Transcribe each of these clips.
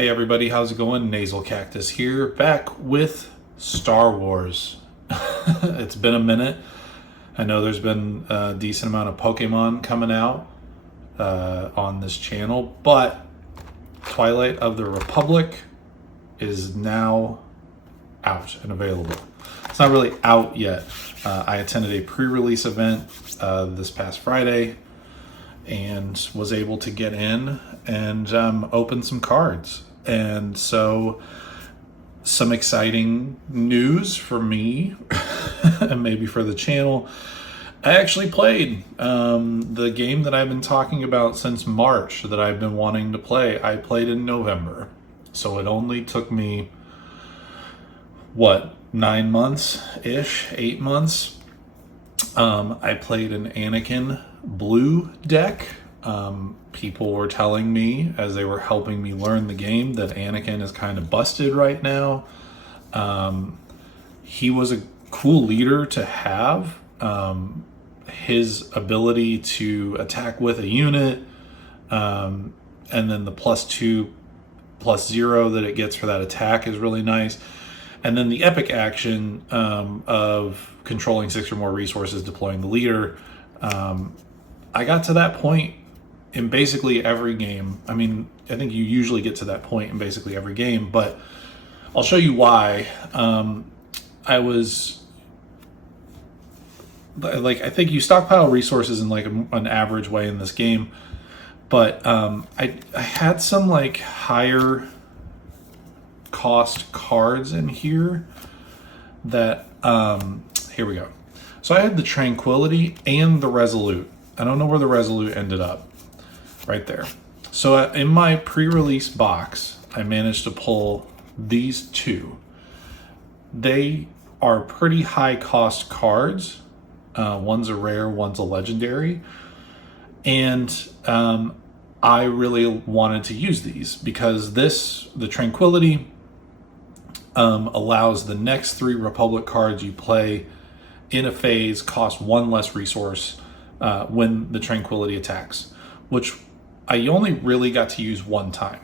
Hey everybody, how's it going? Nasal Cactus here, back with Star Wars. It's been a minute. I know there's been a decent amount of Pokemon coming out on this channel, but Twilight of the Republic is now out and available. It's not really out yet. I attended a pre-release event this past Friday and was able to get in and open some cards. And so some exciting news for me and maybe for the channel. I actually played the game that I've been talking about since March that I've been wanting to play. I played in November. So it only took me, 9 months-ish, 8 months. I played an Anakin blue deck. People were telling me as they were helping me learn the game that Anakin is kind of busted right now. He was a cool leader to have. His ability to attack with a unit, and then the +2/+0 that it gets for that attack is really nice. And then the epic action of controlling 6 or more resources, deploying the leader. I got to that point in basically every game. I mean, I think you usually get to that point in basically every game, but I'll show you why. I think you stockpile resources in like an average way in this game, but I had some like higher cost cards in here that here we go. So I had the Tranquility and the Resolute. I don't know where the Resolute ended up. Right there. So in my pre-release box, I managed to pull these two. They are pretty high cost cards. One's a rare, one's a legendary. And I really wanted to use these because the Tranquility allows the next 3 Republic cards you play in a phase cost 1 less resource when the Tranquility attacks, which I only really got to use 1 time,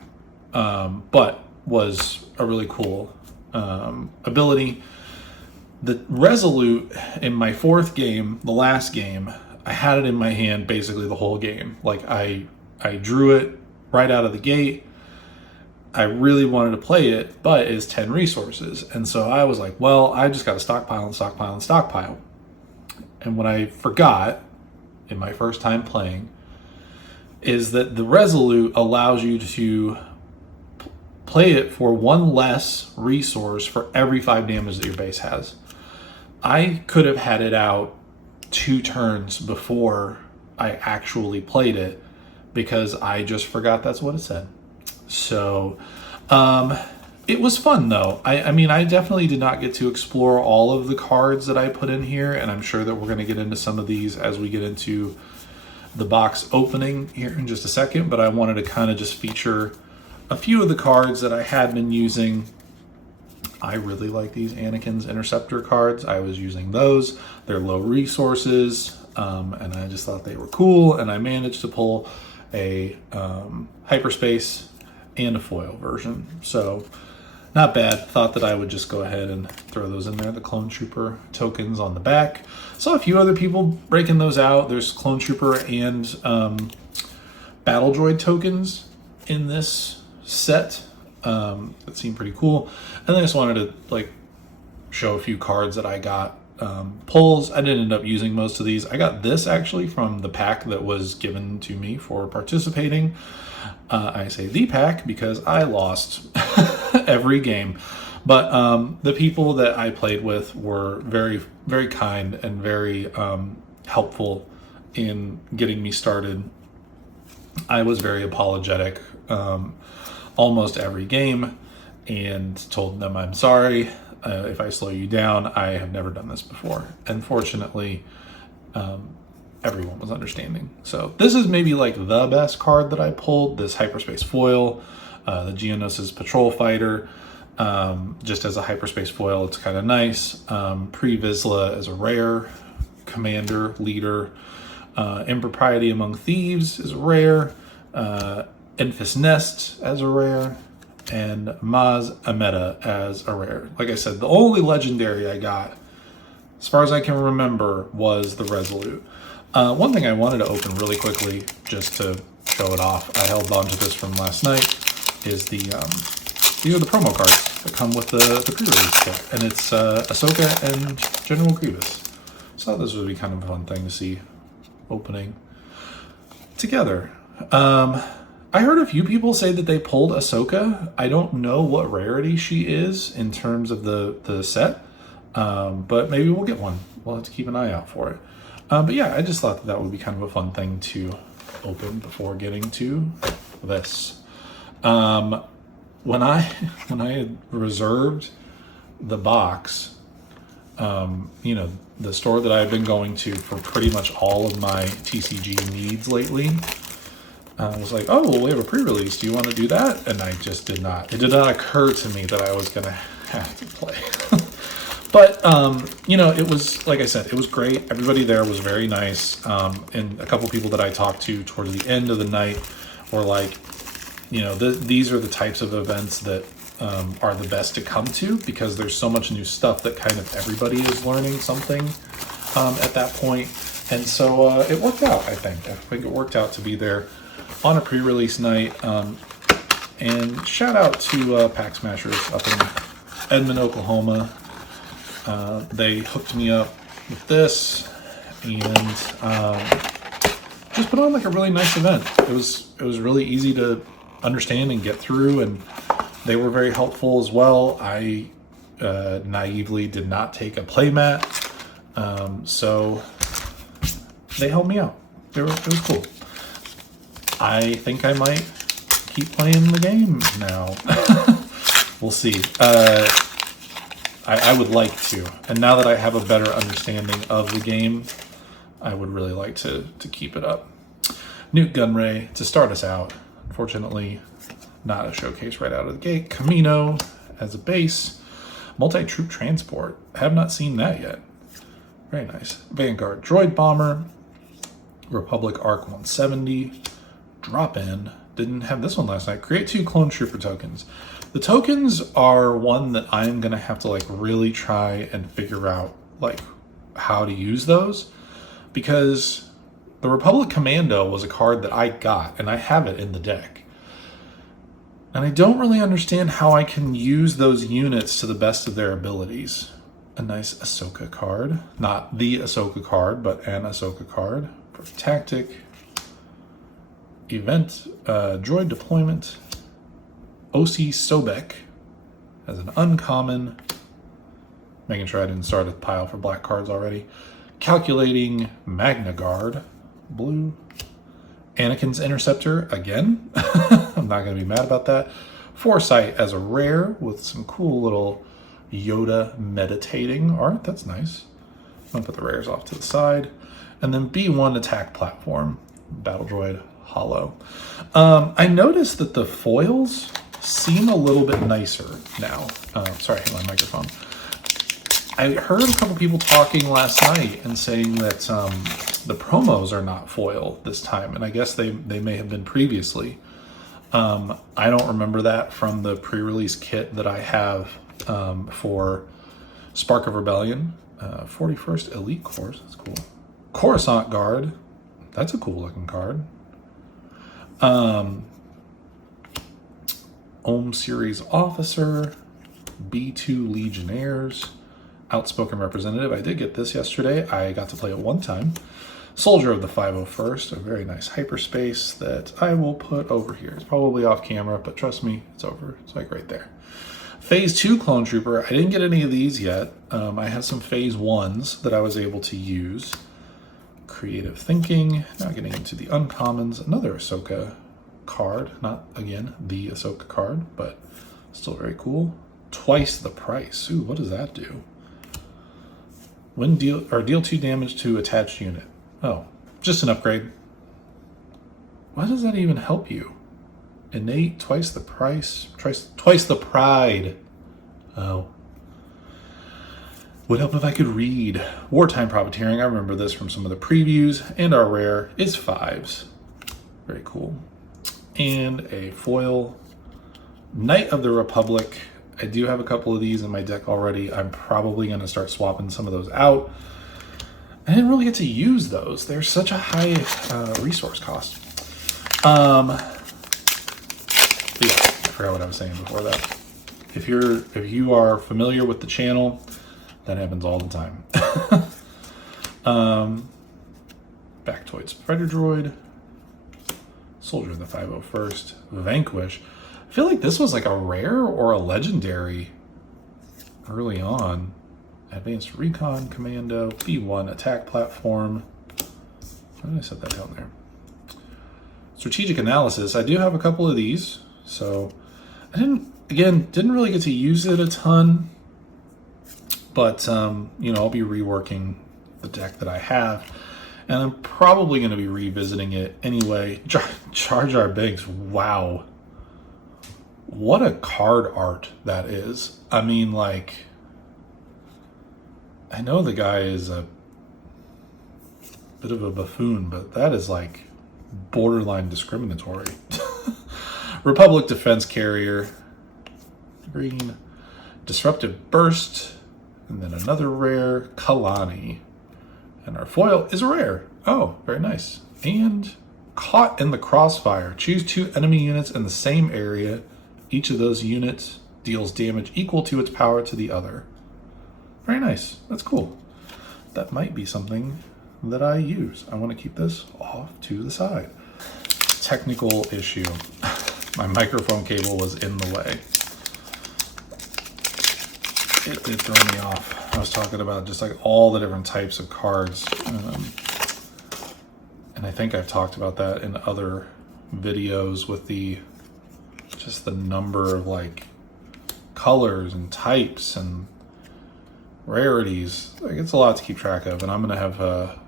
but was a really cool ability. The Resolute in my 4th game, the last game, I had it in my hand basically the whole game. Like I drew it right out of the gate. I really wanted to play it, but it's 10 resources. And so I was like, well, I just got to stockpile and stockpile and stockpile. And what I forgot in my first time playing is that the Resolute allows you to play it for 1 less resource for every 5 damage that your base has. I could have had it out 2 turns before I actually played it because I just forgot that's what it said. So it was fun though. I mean, I definitely did not get to explore all of the cards that I put in here, and I'm sure that we're going to get into some of these as we get into the box opening here in just a second, but I wanted to kind of just feature a few of the cards that I had been using. I really like these Anakin's Interceptor cards. I was using those. They're low resources, and I just thought they were cool, and I managed to pull a hyperspace and a foil version. So not bad. Thought that I would just go ahead and throw those in there. The Clone Trooper tokens on the back. Saw a few other people breaking those out. There's Clone Trooper and Battle Droid tokens in this set. That seemed pretty cool. And then I just wanted to show a few cards that I got pulls. I didn't end up using most of these. I got this actually from the pack that was given to me for participating. I say the pack because I lost every game. But the people that I played with were very, very kind and very helpful in getting me started. I was very apologetic almost every game and told them I'm sorry if I slow you down. I have never done this before. And fortunately, everyone was understanding. So this is maybe like the best card that I pulled, this hyperspace foil, the Geonosis Patrol Fighter. Just as a hyperspace foil, it's kind of nice. Pre Vizsla as a rare, commander, leader. Impropriety Among Thieves is rare. Enfys Nest as a rare. and Maz Ameta as a rare. Like I said, the only legendary I got, as far as I can remember, was the Resolute. One thing I wanted to open really quickly, just to show it off, I held on to this from last night, is these are the promo cards that come with the pre-release kit, and it's Ahsoka and General Grievous. So this would be kind of a fun thing to see opening together. I heard a few people say that they pulled Ahsoka. I don't know what rarity she is in terms of the set, but maybe we'll get one. We'll have to keep an eye out for it. But yeah, I just thought that would be kind of a fun thing to open before getting to this. When I had reserved the box, the store that I've been going to for pretty much all of my TCG needs lately, I was like, oh, well, we have a pre-release. Do you want to do that? And I just did not. It did not occur to me that I was going to have to play. But, it was, like I said, it was great. Everybody there was very nice. And a couple people that I talked to towards the end of the night were like, these are the types of events that are the best to come to, because there's so much new stuff that kind of everybody is learning something at that point. And so it worked out, I think. I think it worked out to be there on a pre-release night. And shout out to Pack Smashers up in Edmond, Oklahoma. They hooked me up with this and just put on like a really nice event. It was really easy to understand and get through, and they were very helpful as well. I naively did not take a playmat, so they helped me out. It was cool. I think I might keep playing the game now. We'll see. I would like to. And now that I have a better understanding of the game, I would really like to keep it up. Newt Gunray to start us out. Unfortunately, not a showcase right out of the gate. Camino as a base. Multi-troop transport. Have not seen that yet. Very nice. Vanguard Droid Bomber. Republic Arc 170. Drop in. Didn't have this one last night. Create 2 clone trooper tokens. The tokens are one that I'm going to have to really try and figure out how to use those, because the Republic Commando was a card that I got and I have it in the deck. And I don't really understand how I can use those units to the best of their abilities. A nice Ahsoka card. Not the Ahsoka card, but an Ahsoka card. For tactic. Event. Droid deployment. O.C. Sobek as an uncommon. Making sure I didn't start a pile for black cards already. Calculating Magna Guard. Blue. Anakin's Interceptor again. I'm not going to be mad about that. Foresight as a rare with some cool little Yoda meditating art. That's nice. I'm going to put the rares off to the side. And then B1 attack platform. Battle Droid Hollow. I noticed that the foils seem a little bit nicer now. Sorry, hit my microphone. I heard a couple people talking last night and saying that the promos are not foil this time, and I guess they may have been previously. I don't remember that from the pre-release kit that I have for Spark of Rebellion. 41st Elite Course, that's cool. Coruscant Guard, that's a cool looking card. Ohm Series Officer, B2 Legionnaires, Outspoken Representative. I did get this yesterday. I got to play it one time. Soldier of the 501st, a very nice hyperspace that I will put over here. It's probably off camera, but trust me, it's over. It's right there. Phase 2 Clone Trooper. I didn't get any of these yet. I have some Phase 1s that I was able to use. Creative Thinking. Now getting into the uncommons. Another Ahsoka card. Not, again, the Ahsoka card, but still very cool. Twice the price. Ooh, what does that do? Deal 2 damage to attached unit. Oh, just an upgrade. Why does that even help you? Innate, twice the price, twice the pride. Oh. Would help if I could read. Wartime Profiteering, I remember this from some of the previews, and our rare is 5s. Very cool. And a foil Knight of the Republic. I do have a couple of these in my deck already. I'm probably going to start swapping some of those out. I didn't really get to use those. They're such a high resource cost. Yeah, I forgot what I was saying before that. If you are familiar with the channel, that happens all the time. Factoid's Predator Droid, Soldier of the 501st, Vanquish. I feel like this was like a rare or a legendary early on. Advanced Recon Commando, B1 attack platform. Why did I set that down there? Strategic Analysis. I do have a couple of these, so I didn't really get to use it a ton, but you know, I'll be reworking the deck that I have, and I'm probably going to be revisiting it anyway. Jar Jar Binks. Wow, what a card art that is. I mean, like, I know the guy is a bit of a buffoon, but that is like borderline discriminatory. Republic Defense Carrier, green, Disruptive Burst, and then another rare, Kalani. And our foil is a rare. Oh, very nice. And Caught in the Crossfire. Choose 2 enemy units in the same area. Each of those units deals damage equal to its power to the other. Very nice. That's cool. That might be something that I use. I want to keep this off to the side. Technical issue. My microphone cable was in the way. It did throw me off. I was talking about just like all the different types of cards. And I think I've talked about that in other videos with just the number of like colors and types and rarities. Like, it's a lot to keep track of, and I'm going to have a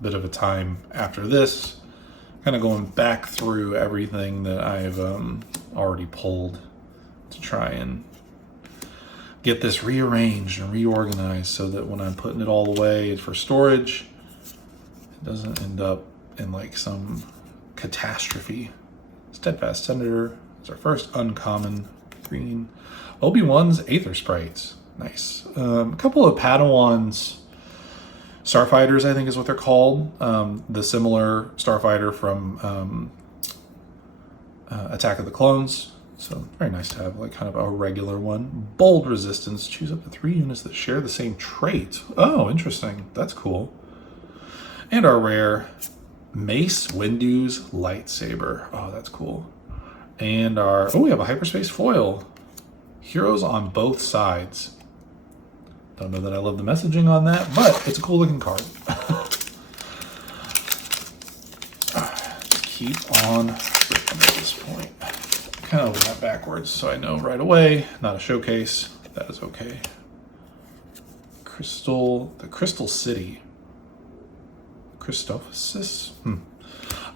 bit of a time after this kind of going back through everything that I've already pulled to try and get this rearranged and reorganized so that when I'm putting it all away for storage, it doesn't end up in like some catastrophe. Steadfast Senator is our first uncommon green. Obi-Wan's Aether Sprites. Nice. A couple of Padawan's Starfighters, I think is what they're called. The similar Starfighter from Attack of the Clones. So very nice to have like kind of a regular one. Bold Resistance. Choose up to 3 units that share the same trait. Oh, interesting. That's cool. And our rare Mace Windu's Lightsaber. Oh, that's cool. And our, we have a Hyperspace foil. Heroes on both sides. Don't know that I love the messaging on that, but it's a cool looking card. Keep on ripping at this point. Kind of open that backwards so I know right away. Not a showcase. That is okay. The Crystal City. Christopsis?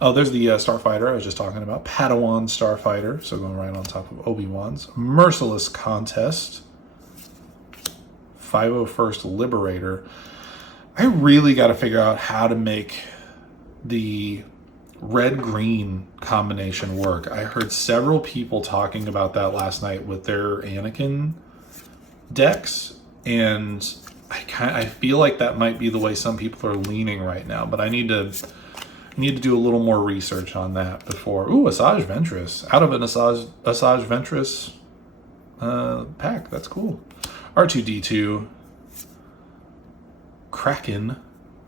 Oh, there's the Starfighter I was just talking about. Padawan Starfighter. So going right on top of Obi-Wan's. Merciless Contest. 501st Liberator. I really got to figure out how to make the red-green combination work. I heard several people talking about that last night with their Anakin decks, and I feel like that might be the way some people are leaning right now, but I need to do a little more research on that before. Ooh, Asajj Ventress. Out of an Asajj Ventress pack. That's cool. R2-D2. Kraken.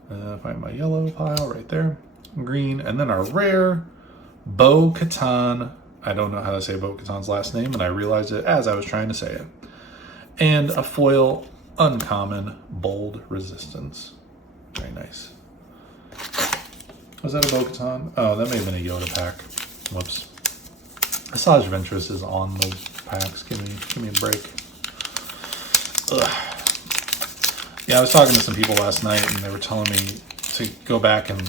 Find my yellow pile right there. Green. And then our rare Bo-Katan. I don't know how to say Bo-Katan's last name, and I realized it as I was trying to say it. And a foil uncommon Bold Resistance. Very nice. Was that a Bo-Katan? Oh, that may have been a Yoda pack. Whoops. Asajj Ventress is on those packs. Give me a break. Ugh. Yeah, I was talking to some people last night, and they were telling me to go back and,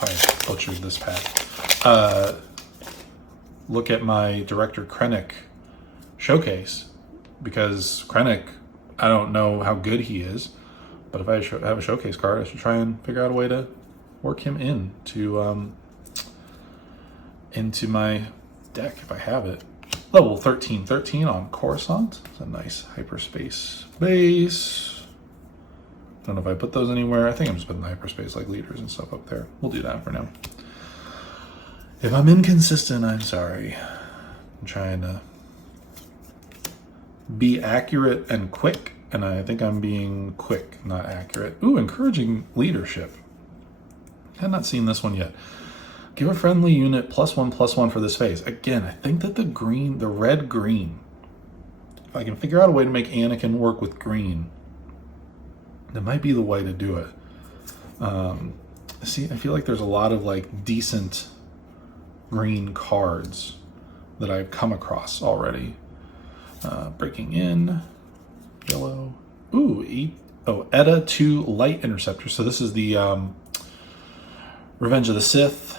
I butchered this pack, look at my Director Krennic showcase, because Krennic, I don't know how good he is, but if I have a showcase card, I should try and figure out a way to work him into my deck if I have it. Level 1313 on Coruscant. It's a nice hyperspace base. Don't know if I put those anywhere. I think I'm just putting the hyperspace like leaders and stuff up there. We'll do that for now. If I'm inconsistent, I'm sorry. I'm trying to be accurate and quick, and I think I'm being quick, not accurate. Ooh, encouraging leadership. I have not seen this one yet. Give a friendly unit +1/+1 for this phase. Again, I think that the red-green, if I can figure out a way to make Anakin work with green, that might be the way to do it. See, I feel like there's a lot of like decent green cards that I've come across already. Breaking in, yellow. Ooh, ETA 2 Light Interceptor. So this is the Revenge of the Sith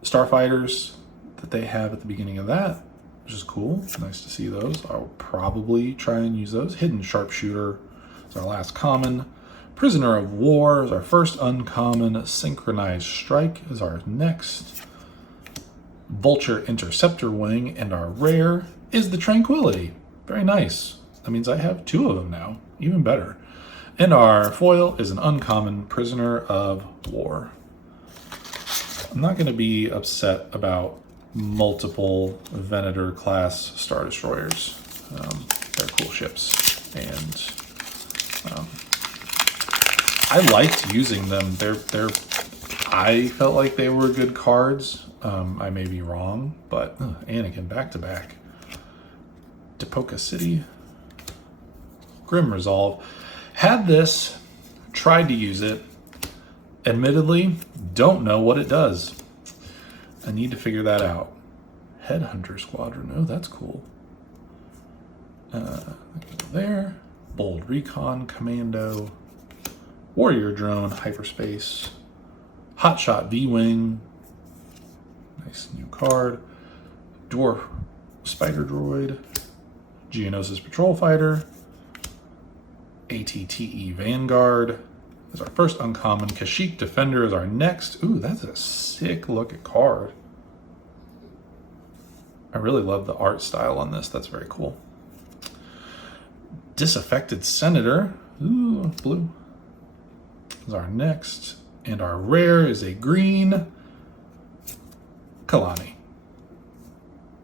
starfighters that they have at the beginning of that, which is cool. Nice to see those. I'll probably try and use those. Hidden Sharpshooter is our last common. Prisoner of War is our first uncommon. Synchronized Strike is our next. Vulture Interceptor Wing, and our rare is the Tranquility. Very nice. That means I have 2 of them now. Even better. And our foil is an uncommon Prisoner of War. I'm not going to be upset about multiple Venator class Star Destroyers. They're cool ships, and I liked using them. I felt like they were good cards. I may be wrong, but Anakin back to back. Depoka City, Grim Resolve. Had this, tried to use it. Admittedly, don't know what it does. I need to figure that out. Headhunter Squadron. Oh, that's cool. There. Bold Recon Commando. Warrior Drone Hyperspace. Hotshot V-Wing. Nice new card. Dwarf Spider Droid. Geonosis Patrol Fighter. ATTE Vanguard is our first uncommon. Kashyyyk Defender is our next. Ooh, that's a sick looking card. I really love the art style on this. That's very cool. Disaffected Senator. Ooh, blue is our next. And our rare is a green Kalani.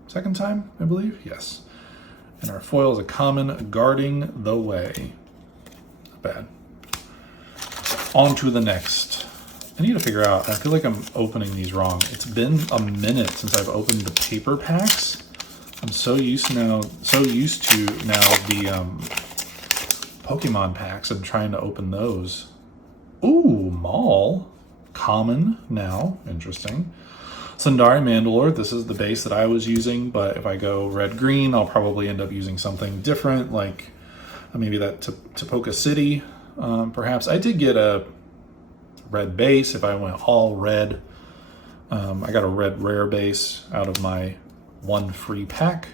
Second time, I believe? Yes. And our foil is a common, Guarding the Way. Not bad. On to the next. I need to figure out, I feel like I'm opening these wrong. It's been a minute since I've opened the paper packs. I'm so used to now the Pokemon packs and trying to open those. Ooh, Maul. Common now. Interesting. Sundari Mandalore. This is the base that I was using, but if I go red-green, I'll probably end up using something different, like maybe that Topoka City. Perhaps. I did get a red base if I went all red. I got a red rare base out of my 1 free pack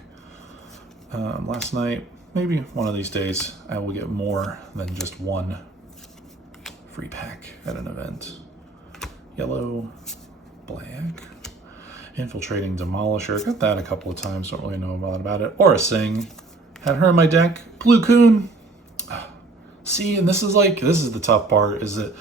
last night. Maybe one of these days I will get more than just 1 free pack at an event. Yellow, black. Infiltrating Demolisher. Got that a couple of times. Don't really know a lot about it. Aura Singh. Had her in my deck. Plo Koon. See, and this is the tough part, is that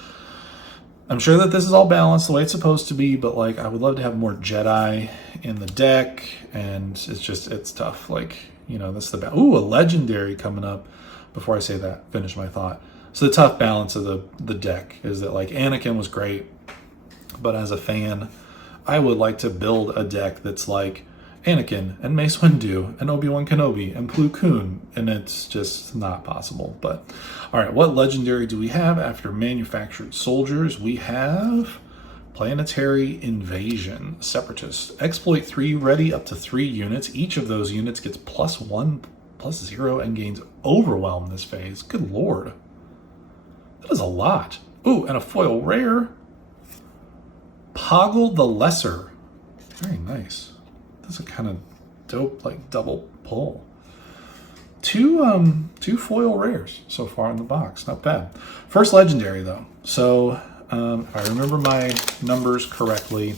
I'm sure that this is all balanced the way it's supposed to be, but like I would love to have more Jedi in the deck, and it's tough. Like, you know, this is the ooh, a legendary coming up. Before I say that, finish my thought. So the tough balance of the deck is that like Anakin was great, but as a fan, I would like to build a deck that's like Anakin and Mace Windu and Obi-Wan Kenobi and Plo Koon, and it's just not possible. But all right, what legendary do we have after manufactured soldiers? We have Planetary Invasion, Separatist, exploit 3, ready up to 3 units. Each of those units gets +1/+0 and gains overwhelm this phase. Good lord, that is a lot. Ooh, and a foil rare, Poggle the Lesser. Very nice. That's a kind of dope, like double pull. Two foil rares so far in the box. Not bad. First legendary though. So if I remember my numbers correctly,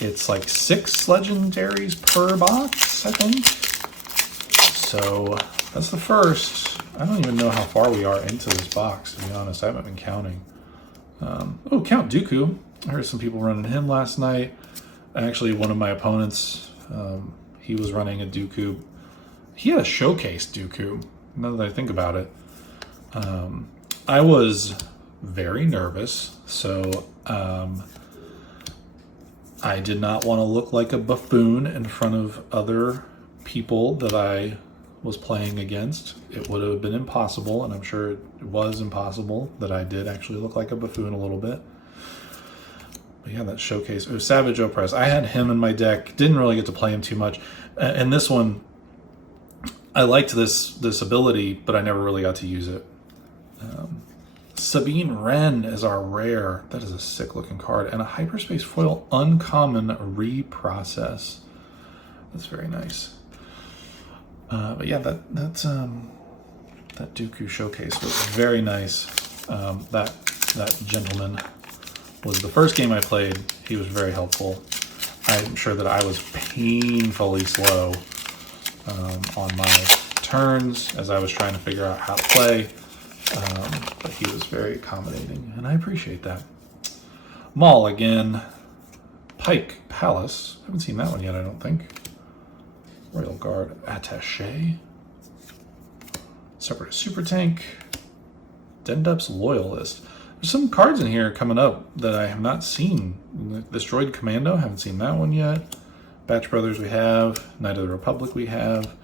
It's like 6 legendaries per box, I think. So that's the first. I don't even know how far we are into this box, to be honest. I haven't been counting. Oh, Count Dooku. I heard some people running him last night. Actually, one of my opponents, he was running a Dooku. He had a showcase Dooku, now that I think about it. I was very nervous, so I did not want to look like a buffoon in front of other people that I was playing against. It would have been impossible, and I'm sure it was impossible that I did actually look like a buffoon a little bit. But yeah, that showcase. It was Savage Opress. I had him in my deck. Didn't really get to play him too much. And this one, I liked this ability, but I never really got to use it. Sabine Wren is our rare. That is a sick looking card. And a Hyperspace Foil Uncommon Reprocess. That's very nice. But yeah, that Dooku showcase was very nice. That gentleman was the first game I played. He was very helpful. I'm sure that I was painfully slow on my turns as I was trying to figure out how to play. But he was very accommodating, and I appreciate that. Maul again. Pike Palace. Haven't seen that one yet, I don't think. Royal Guard Attaché. Separatist Super Tank. Dendup's Loyalist. There's some cards in here coming up that I have not seen. This Droid Commando, haven't seen that one yet. Batch Brothers we have. Knight of the Republic we have.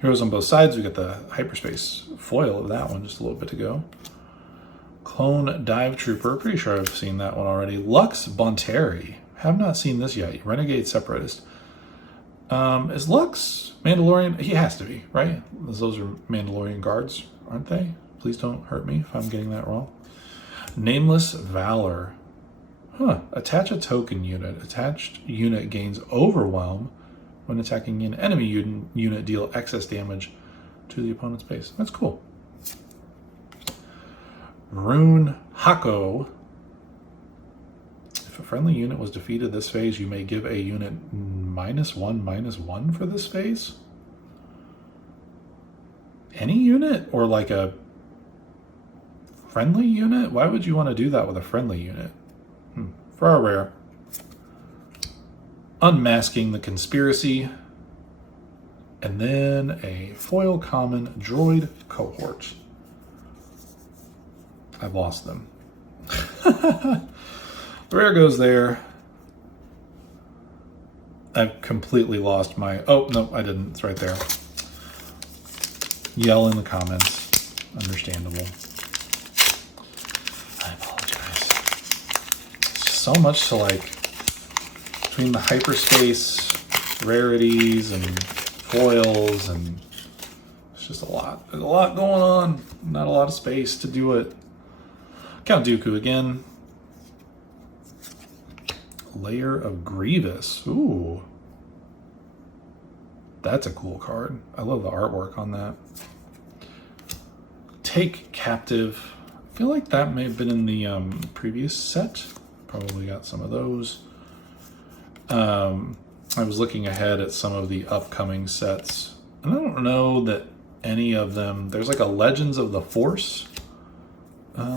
Heroes on both sides. We got the Hyperspace foil of that one just a little bit ago. Clone Dive Trooper. Pretty sure I've seen that one already. Lux Bonteri. Have not seen this yet. Renegade Separatist. Is Lux Mandalorian? He has to be, right? Those are Mandalorian guards, aren't they? Please don't hurt me if I'm getting that wrong. Nameless Valor. Huh. Attach a token unit. Attached unit gains Overwhelm. When attacking an enemy unit, deal excess damage to the opponent's base. That's cool. Rune Hako. If a friendly unit was defeated this phase, you may give a unit -1/-1 for this phase. Any unit or like a friendly unit? Why would you want to do that with a friendly unit? For our rare. Unmasking the Conspiracy. And then a foil common droid cohort. I've lost them. The rare goes there. I've completely lost my... Oh, no, I didn't. It's right there. Yell in the comments. Understandable. I apologize. So much to like... Between the hyperspace rarities and foils, and it's just a lot. There's a lot going on. Not a lot of space to do it. Count Dooku again. Layer of Grievous. Ooh. That's a cool card. I love the artwork on that. Take Captive. I feel like that may have been in the previous set. Probably got some of those. I was looking ahead at some of the upcoming sets, and I don't know that any of them... There's like a Legends of the Force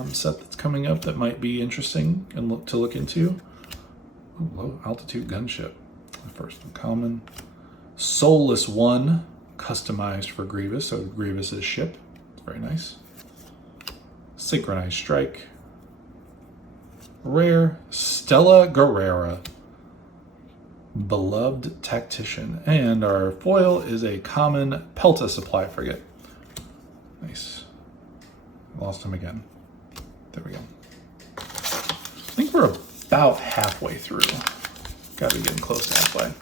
set that's coming up that might be interesting and to look into. Ooh, low altitude gunship. The first uncommon. Soulless One, customized for Grievous, so Grievous's ship. It's very nice. Synchronized Strike. Rare Stella Guerrera. Beloved Tactician. And our foil is a common Pelta Supply Frigate. Nice. Lost him again. There we go. I think we're about halfway through. Gotta be getting close to halfway.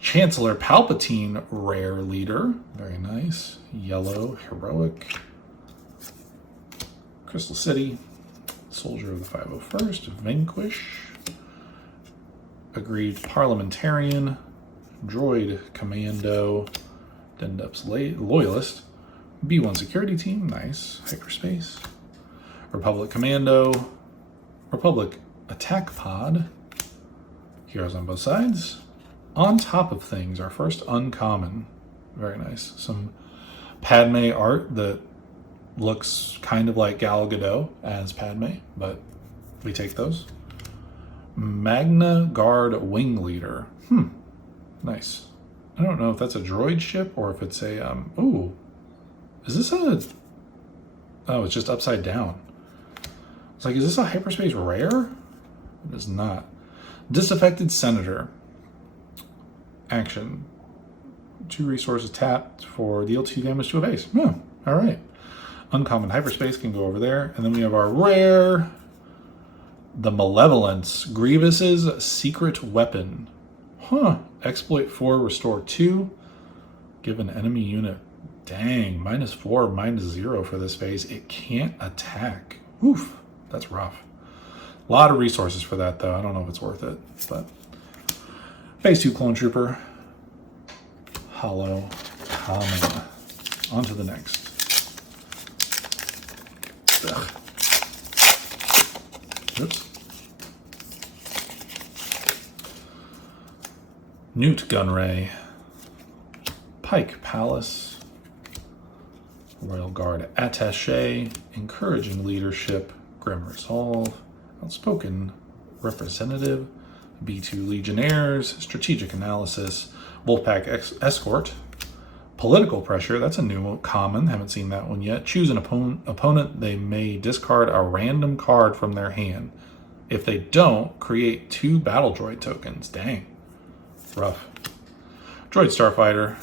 Chancellor Palpatine, rare leader. Very nice. Yellow, heroic. Crystal City. Soldier of the 501st, Vanquish, Agreed Parliamentarian, Droid Commando, Dendup's Loyalist, B1 Security Team, nice, Hyperspace, Republic Commando, Republic Attack Pod. Heroes on both sides. On top of things, our first uncommon. Very nice. Some Padme art that looks kind of like Gal Gadot as Padme, but we take those. Magna Guard Wing Leader. Nice. I don't know if that's a droid ship or if it's a, ooh. Is this a, oh, it's just upside down. It's like, is this a hyperspace rare? It is not. Disaffected Senator. Action. 2 resources tapped for deal 2 damage to a base. Yeah, all right. Uncommon hyperspace can go over there. And then we have our rare, the Malevolence, Grievous's secret weapon. Exploit 4, restore 2. Give an enemy unit. Dang, -4, -0 for this phase. It can't attack. Oof, that's rough. A lot of resources for that, though. I don't know if it's worth it, but phase 2 Clone Trooper. Hollow common. On to the next. Ugh. Oops. Newt Gunray. Pike Palace. Royal Guard Attaché. Encouraging leadership. Grim Resolve. Outspoken representative. B2 Legionnaires. Strategic analysis. Wolfpack Escort. Political pressure. That's a new common. Haven't seen that one yet. Choose an opponent. They may discard a random card from their hand. If they don't, create 2 battle droid tokens. Dang. Rough. Droid Starfighter.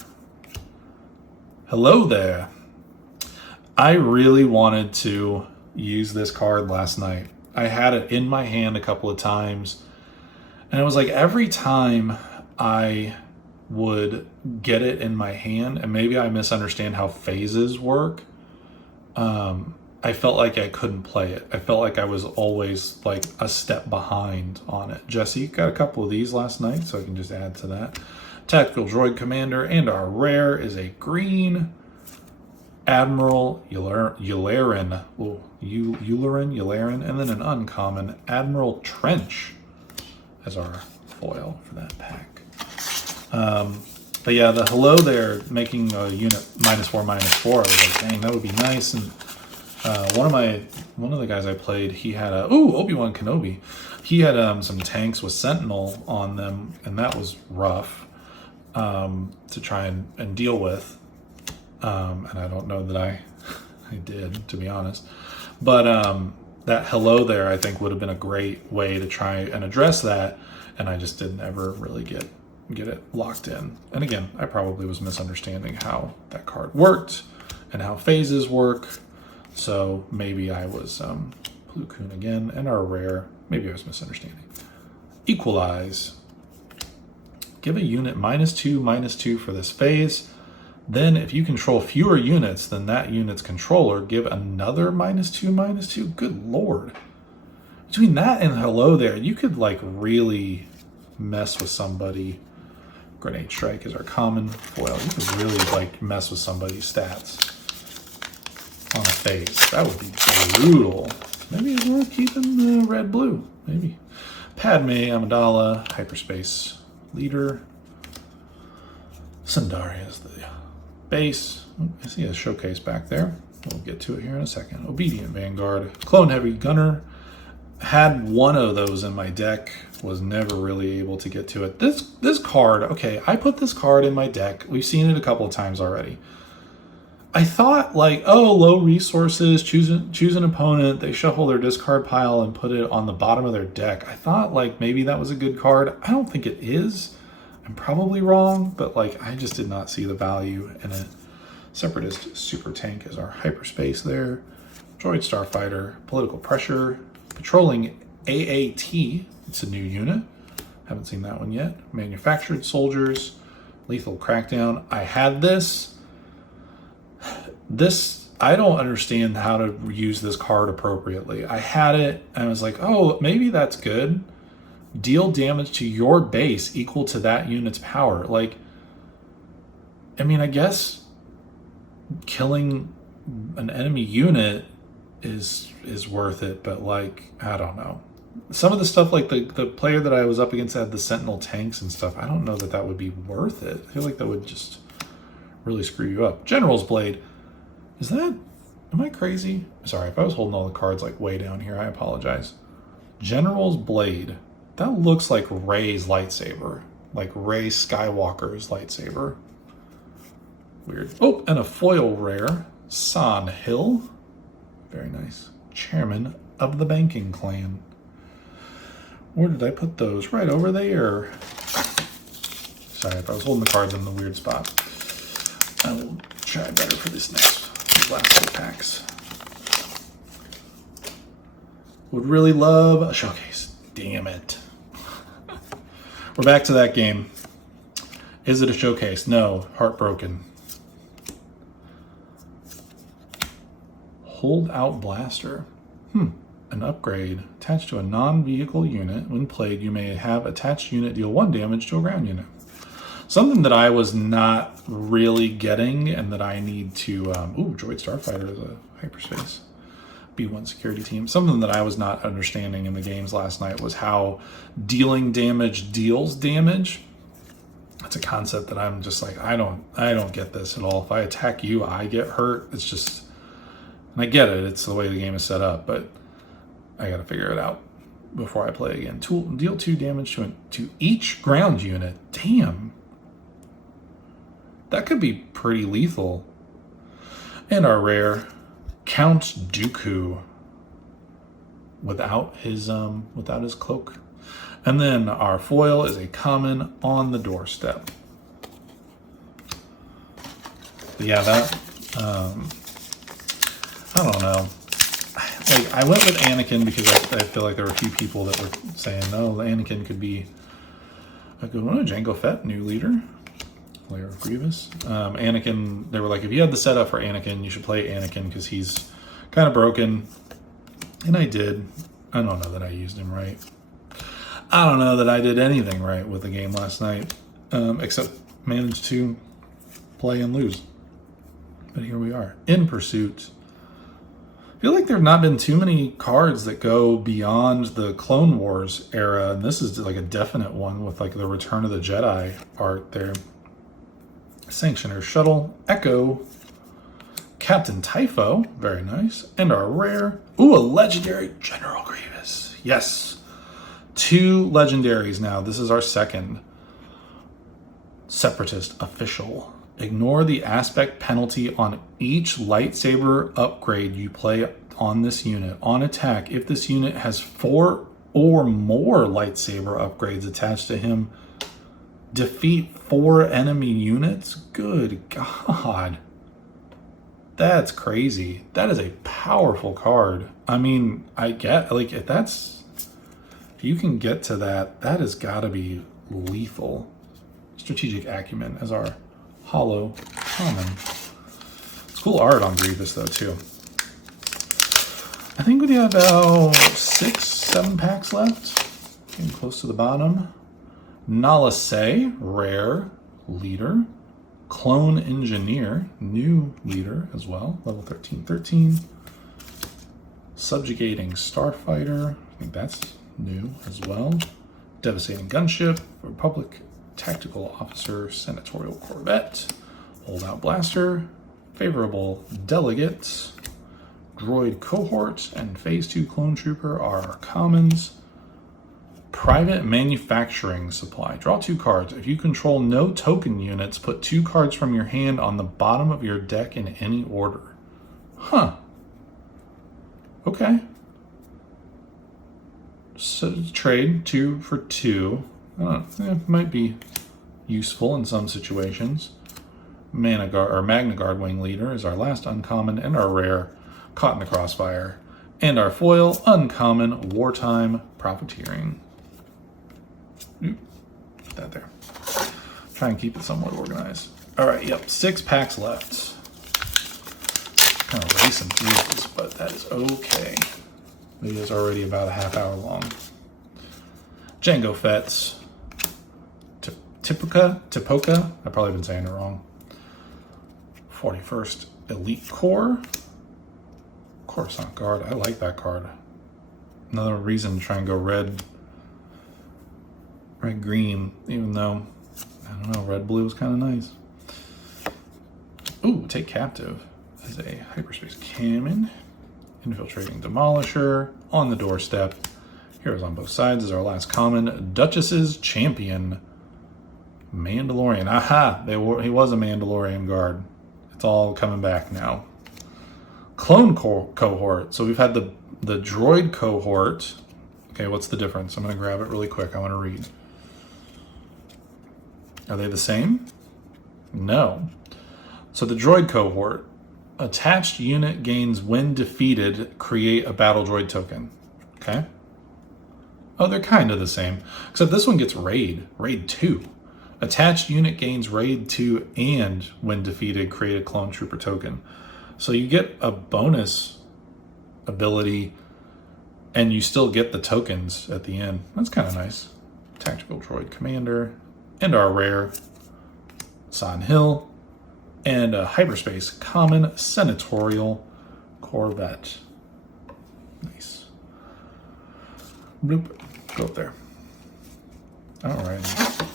Hello there. I really wanted to use this card last night. I had it in my hand a couple of times. And it was like every time I would get it in my hand, and maybe I misunderstand how phases work, I felt like I couldn't play it. I felt like I was always like a step behind on it. Jesse got a couple of these last night, so I can just add to that. Tactical Droid Commander, and our rare is a green Admiral Yularen, and then an uncommon Admiral Trench as our foil for that pack. But yeah, the hello there, making a unit -4, -4. I was like, dang, that would be nice. And one of the guys I played, he had Obi-Wan Kenobi. He had some tanks with Sentinel on them, and that was rough to try and deal with. And I don't know that I did, to be honest. But that hello there, I think, would have been a great way to try and address that, and I just didn't ever really get it locked in. And again, I probably was misunderstanding how that card worked and how phases work. So maybe I was Plu Koon again, and our rare, maybe I was misunderstanding. Equalize. Give a unit -2/-2 for this phase. Then if you control fewer units than that unit's controller, give another -2/-2. Good Lord. Between that and hello there, you could like really mess with somebody. Grenade Strike is our common foil. You could really like mess with somebody's stats on a phase. That would be brutal. Maybe it's worth keeping the red-blue. Maybe. Padme Amidala, Hyperspace Leader. Sandaria is the base. I see a showcase back there. We'll get to it here in a second. Obedient Vanguard. Clone Heavy Gunner. Had one of those in my deck. Was never really able to get to it. This card, okay, I put this card in my deck. We've seen it a couple of times already. I thought like, oh, low resources, choose an opponent, they shuffle their discard pile and put it on the bottom of their deck. I thought like maybe that was a good card. I don't think it is. I'm probably wrong, but like I just did not see the value in it. Separatist Super Tank is our hyperspace there. Droid Starfighter, Political Pressure, Patrolling AAT. It's a new unit. Haven't seen that one yet. Manufactured Soldiers, Lethal Crackdown. I had this. I don't understand how to use this card appropriately. I had it and I was like, oh, maybe that's good. Deal damage to your base equal to that unit's power. Like, I mean, I guess killing an enemy unit is worth it, but like, I don't know. Some of the stuff, like the player that I was up against had the Sentinel tanks and stuff. I don't know that that would be worth it. I feel like that would just really screw you up. General's Blade. Is that... Am I crazy? Sorry, if I was holding all the cards like way down here, I apologize. General's Blade. That looks like Rey's lightsaber. Like Rey Skywalker's lightsaber. Weird. Oh, and a foil rare. San Hill. Very nice. Chairman of the banking clan. Where did I put those? Right over there. Sorry, if I was holding the cards in the weird spot. I will try better for this next last 2 packs. Would really love a showcase. Damn it. We're back to that game. Is it a showcase? No. Heartbroken. Hold Out Blaster. An upgrade. Attached to a non-vehicle unit. When played, you may have attached unit deal 1 damage to a ground unit. Something that I was not really getting and that I need to... Droid Starfighter is a hyperspace. B1 security team. Something that I was not understanding in the games last night was how dealing damage deals damage. That's a concept that I'm just like, I don't get this at all. If I attack you, I get hurt. It's just... And I get it. It's the way the game is set up, but I got to figure it out before I play again. Deal 2 damage to each ground unit. Damn. That could be pretty lethal. And our rare, Count Dooku, without his cloak. And then our foil is a common on the doorstep. But yeah, that I don't know. Like, I went with Anakin because I feel like there were a few people that were saying, no, Anakin could be a good one. Jango Fett, new leader. Layer of Grievous. Anakin, they were like, if you had the setup for Anakin, you should play Anakin because he's kind of broken. And I did. I don't know that I used him right. I don't know that I did anything right with the game last night, except managed to play and lose. But here we are. In Pursuit. I feel like there have not been too many cards that go beyond the Clone Wars era, and this is like a definite one with like the Return of the Jedi art there. Sanctioner Shuttle, Echo, Captain Typho, very nice, and our rare, a legendary General Grievous. Yes, 2 legendaries now. This is our second. Separatist Official. Ignore the aspect penalty on each lightsaber upgrade you play on this unit. On attack, if this unit has 4 or more lightsaber upgrades attached to him, defeat 4 enemy units? Good God. That's crazy. That is a powerful card. I mean, I get, like, if you can get to that, that has got to be lethal. Strategic Acumen as our hollow common. It's cool art on Grievous, though, too. I think we have about 6-7 packs left. Getting close to the bottom. Nalase, rare, leader. Clone Engineer, new leader as well, level 13. Subjugating Starfighter, I think that's new as well. Devastating Gunship, Republic Tactical Officer, Senatorial Corvette, Holdout Blaster, Favorable Delegate, Droid Cohort, and Phase 2 Clone Trooper are our commons. Private Manufacturing Supply. Draw 2 cards. If you control no token units, put 2 cards from your hand on the bottom of your deck in any order. Huh. Okay. So trade 2 for 2. It might be useful in some situations. Magna Guard Wing Leader is our last uncommon, and our rare, Caught in the Crossfire. And our foil, uncommon, Wartime Profiteering. Put that there. Try and keep it somewhat organized. All right, yep, 6 packs left. Kind of racing through this, but that is okay. Video is already about a half hour long. Jango Fett's. Tipoca, I've probably been saying it wrong. 41st Elite Corps. Coruscant Guard, I like that card. Another reason to try and go red green, even though, I don't know, red blue is kind of nice. Ooh, take captive as a hyperspace cannon. Infiltrating demolisher on the doorstep. Heroes on both sides is our last common. Duchess's champion. Mandalorian. Aha! He was a Mandalorian guard. It's all coming back now. Clone cohort. So we've had the droid cohort. Okay, what's the difference? I'm going to grab it really quick. I want to read. Are they the same? No. So the droid cohort. Attached unit gains when defeated, create a battle droid token. Okay. Oh, they're kind of the same. Except this one gets raid 2. Attached unit gains raid 2 and when defeated, create a clone trooper token. So you get a bonus ability and you still get the tokens at the end. That's kind of nice. Tactical droid commander and our rare San Hill. And a hyperspace common senatorial corvette. Nice. Bloop. Go up there. All right.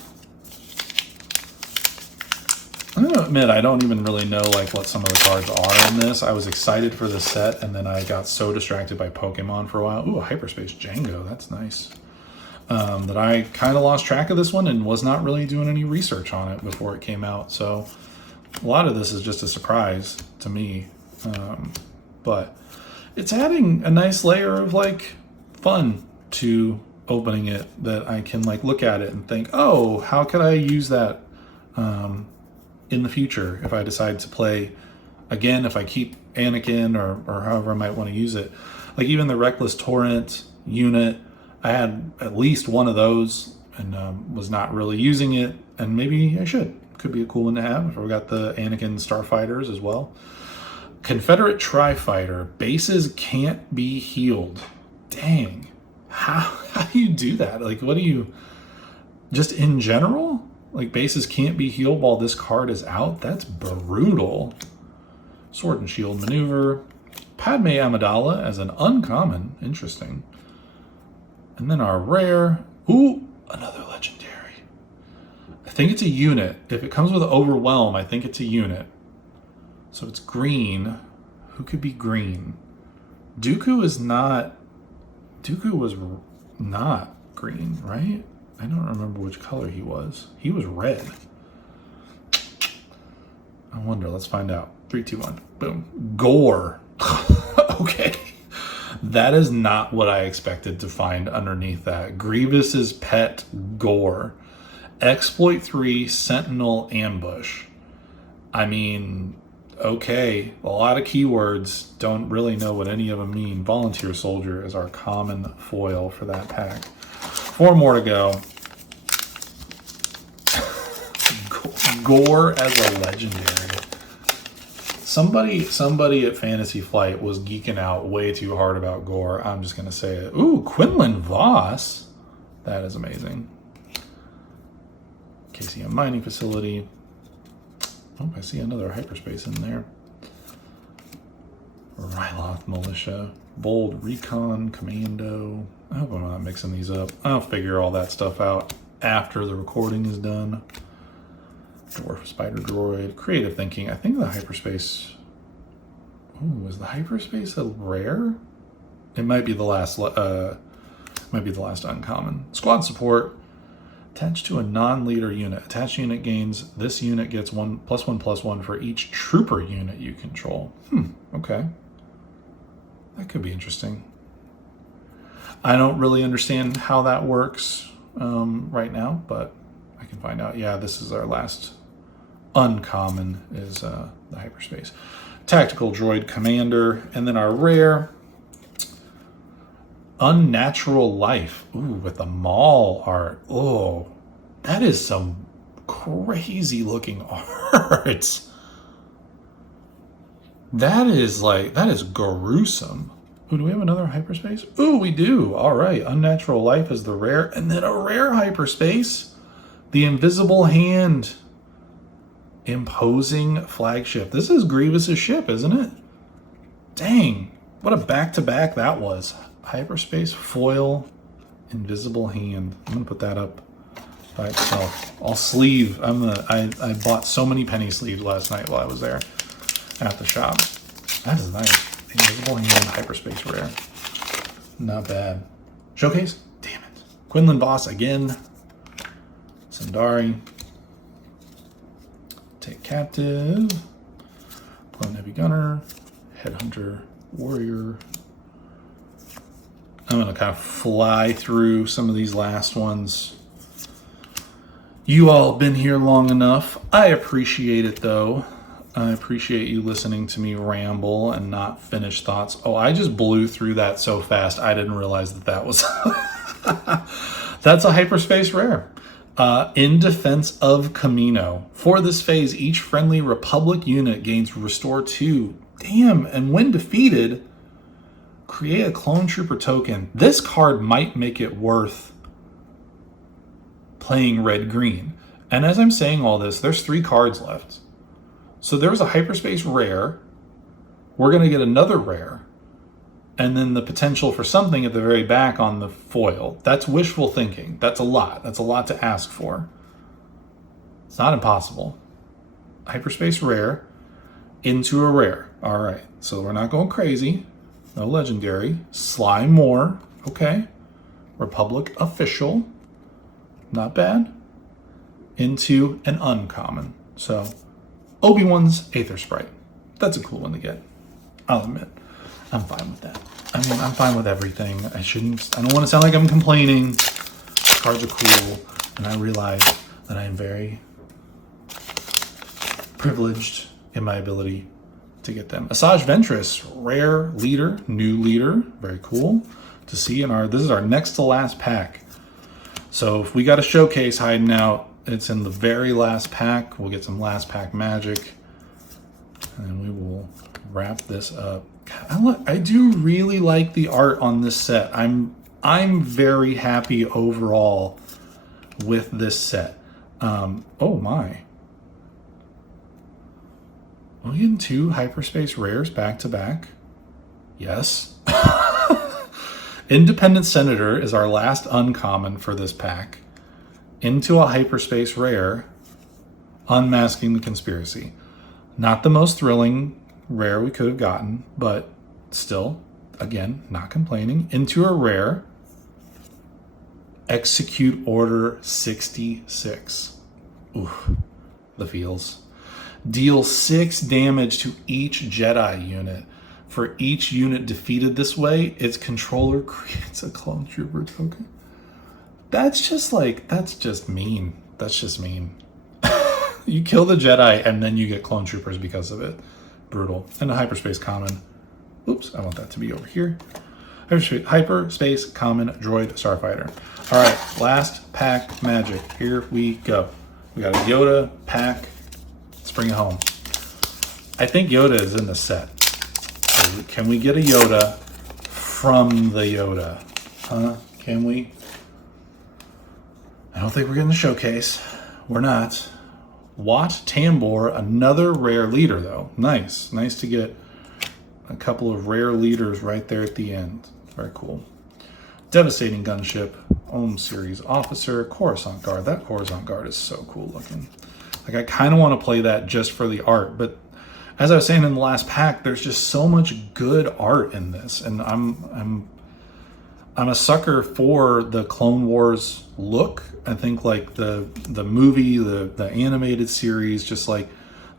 I'm gonna admit I don't even really know like what some of the cards are in this. I was excited for this set, and then I got so distracted by Pokemon for a while. Ooh, a hyperspace Django. That's nice. That I kind of lost track of this one and was not really doing any research on it before it came out. So a lot of this is just a surprise to me, but it's adding a nice layer of like fun to opening it, that I can like look at it and think, oh, how could I use that in the future if I decide to play again, if I keep Anakin or however I might want to use it. Like even the Reckless Torrent unit, I had at least one of those and was not really using it, and maybe I should. Could be a cool one to have. We got the Anakin Starfighters as well. Confederate Tri-Fighter. Bases can't be healed. Dang. How do you do that? Like, what do you... Just in general? Like, bases can't be healed while this card is out? That's brutal. Sword and Shield Maneuver. Padme Amidala as an uncommon. Interesting. And then our rare. Ooh, another legendary. I think it's a unit. If it comes with Overwhelm, I think it's a unit. So it's green. Who could be green? Dooku was not green, right? I don't remember which color he was. He was red. I wonder. Let's find out. 3, 2, 1. Boom. Gore. Okay. That is not what I expected to find underneath that. Grievous's pet Gore. Exploit 3, Sentinel Ambush. I mean, okay, a lot of keywords. Don't really know what any of them mean. Volunteer Soldier is our common foil for that pack. 4 more to go. Gore as a legendary. Somebody at Fantasy Flight was geeking out way too hard about Gore. I'm just going to say it. Ooh, Quinlan Voss. That is amazing. KCM Mining Facility. Oh, I see another hyperspace in there. Ryloth Militia. Bold Recon Commando. I hope I'm not mixing these up. I'll figure all that stuff out after the recording is done. Dwarf Spider Droid. Creative Thinking. I think the hyperspace... Oh, is the hyperspace a rare? It might be the last uncommon. Squad Support. Attached to a non-leader unit. Attached unit gains. This unit gets 1+1/+1 for each trooper unit you control. Okay. That could be interesting. I don't really understand how that works right now, but I can find out. Yeah, this is our last uncommon is the hyperspace. Tactical Droid Commander, and then our rare Unnatural Life. Ooh, with the Maul art. Oh, that is some crazy looking art. That is gruesome. Ooh, do we have another hyperspace? Ooh, we do. All right. Unnatural Life is the rare, and then a rare hyperspace. The Invisible Hand. Imposing Flagship. This is Grievous's ship, isn't it? Dang. What a back-to-back that was. hyperspace foil invisible hand. I'm gonna put that up by itself. I'll sleeve. I bought so many penny sleeves last night while I was there at the shop. That is nice. Invisible hand hyperspace rare. Not bad. Showcase? Damn it. Quinlan Voss again. Sandari. Take Captive. Clone Heavy Gunner. Headhunter Warrior. I'm going to kind of fly through some of these last ones. You all have been here long enough. I appreciate it, though. I appreciate you listening to me ramble and not finish thoughts. Oh, I just blew through that so fast, I didn't realize that was... That's a hyperspace rare. In defense of Camino. For this phase, each friendly Republic unit gains Restore 2. Damn, and when defeated, create a Clone Trooper token. This card might make it worth playing red-green. And as I'm saying all this, there's 3 cards left. So there was a hyperspace rare. We're going to get another rare. And then the potential for something at the very back on the foil. That's wishful thinking. That's a lot. That's a lot to ask for. It's not impossible. Hyperspace rare into a rare. All right. So we're not going crazy. No legendary. Sly Moore. Okay. Republic official. Not bad. Into an uncommon. So Obi-Wan's Aether Sprite. That's a cool one to get. I'll admit. I'm fine with that. I mean, I'm fine with everything. I don't want to sound like I'm complaining. Cards are cool. And I realize that I am very privileged in my ability to get them. Asajj Ventress, rare leader, new leader. Very cool to see in this is our next to last pack. So if we got a showcase hiding out, it's in the very last pack. We'll get some last pack magic. And we will wrap this up. I do really like the art on this set. I'm very happy overall with this set. Oh my. We're getting 2 hyperspace rares back to back. Yes. Independent Senator is our last uncommon for this pack. Into a hyperspace rare, Unmasking the Conspiracy. Not the most thrilling rare we could have gotten, but still, again, not complaining. Into a rare, Execute Order 66. Oof, the feels. Deal 6 damage to each Jedi unit. For each unit defeated this way, its controller creates a Clone Trooper token. That's just mean. That's just mean. You kill the Jedi and then you get Clone Troopers because of it. Brutal. And a hyperspace common. Oops, I want that to be over here. Hyperspace common droid starfighter. All right, last pack magic. Here we go. We got a Yoda pack. Let's bring it home. I think Yoda is in the set. So can we get a Yoda from the Yoda? Huh? Can we? I don't think we're getting the showcase. We're not. Wat Tambor, another rare leader though. Nice. Nice to get a couple of rare leaders right there at the end. Very cool. Devastating Gunship, Ohm Series Officer, Coruscant Guard. That Coruscant Guard is so cool looking. Like, I kind of want to play that just for the art, but as I was saying in the last pack, there's just so much good art in this, and I'm a sucker for the Clone Wars look. I think like the movie, the animated series, just like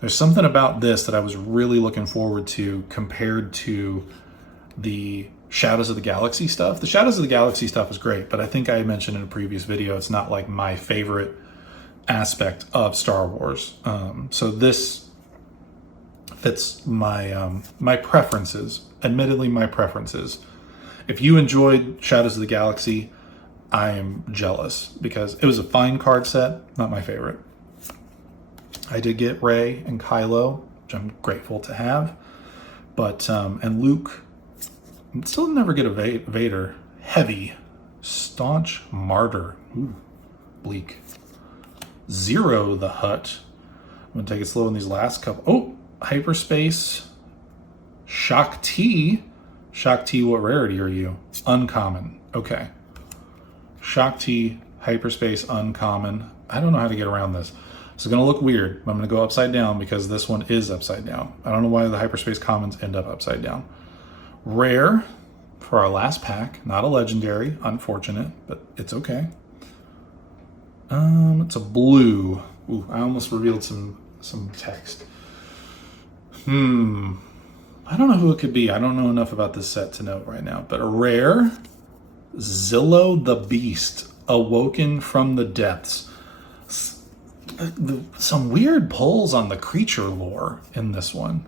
there's something about this that I was really looking forward to compared to the Shadows of the Galaxy stuff. The Shadows of the Galaxy stuff is great, but I think I mentioned in a previous video, it's not like my favorite aspect of Star Wars. So this fits my my preferences. Admittedly, my preferences. If you enjoyed Shadows of the Galaxy, I am jealous because it was a fine card set, not my favorite. I did get Rey and Kylo, which I'm grateful to have, but and Luke. Still never get a Vader. Heavy, Staunch Martyr. Ooh, bleak. Zero the Hutt. I'm gonna take it slow in these last couple. Oh, Hyperspace Shakti. Shock T, what rarity are you? Uncommon. Okay. Shock T, Hyperspace, Uncommon. I don't know how to get around this. It's going to look weird. I'm going to go upside down because this one is upside down. I don't know why the Hyperspace Commons end up upside down. Rare for our last pack. Not a legendary. Unfortunate, but it's okay. It's a blue. Ooh, I almost revealed some text. I don't know who it could be. I don't know enough about this set to know right now. But a rare, Zillow the Beast, Awoken from the Depths. Some weird pulls on the creature lore in this one.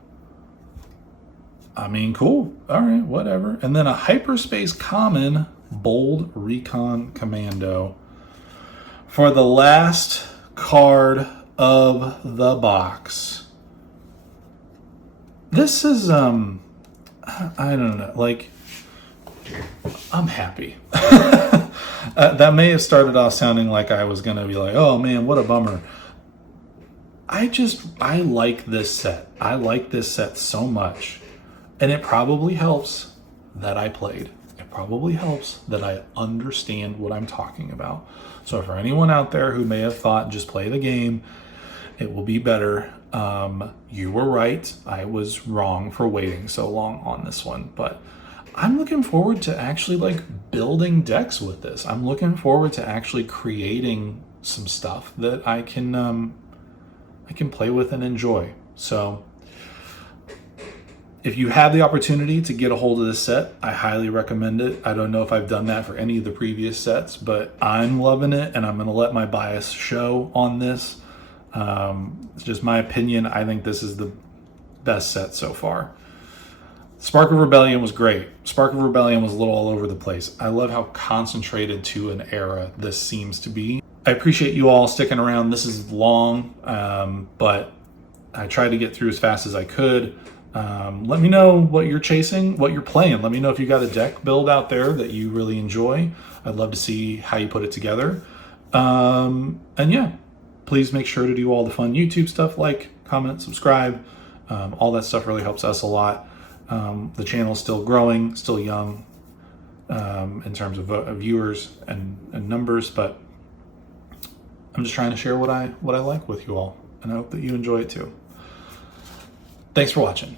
I mean, cool. All right, whatever. And then a Hyperspace Common, Bold Recon Commando. For the last card of the box. This is, I don't know, like, I'm happy. That may have started off sounding like I was going to be like, oh man, what a bummer. I like this set. I like this set so much. And it probably helps that I played. It probably helps that I understand what I'm talking about. So for anyone out there who may have thought, just play the game, it will be better. You were right. I was wrong for waiting so long on this one. But I'm looking forward to actually like building decks with this. I'm looking forward to actually creating some stuff that I can play with and enjoy. So if you have the opportunity to get a hold of this set, I highly recommend it. I don't know if I've done that for any of the previous sets, but I'm loving it, and I'm going to let my bias show on this. It's just my opinion. I think this is the best set so far. Spark of Rebellion was great. Spark of Rebellion was a little all over the place. I love how concentrated to an era this seems to be. I appreciate you all sticking around. This is long, but I tried to get through as fast as I could. Let me know what you're chasing, what you're playing. Let me know if you got a deck build out there that you really enjoy. I'd love to see how you put it together. And yeah, please make sure to do all the fun YouTube stuff, like, comment, subscribe. All that stuff really helps us a lot. The channel's still growing, still young in terms of viewers and numbers, but I'm just trying to share what I like with you all, and I hope that you enjoy it too. Thanks for watching.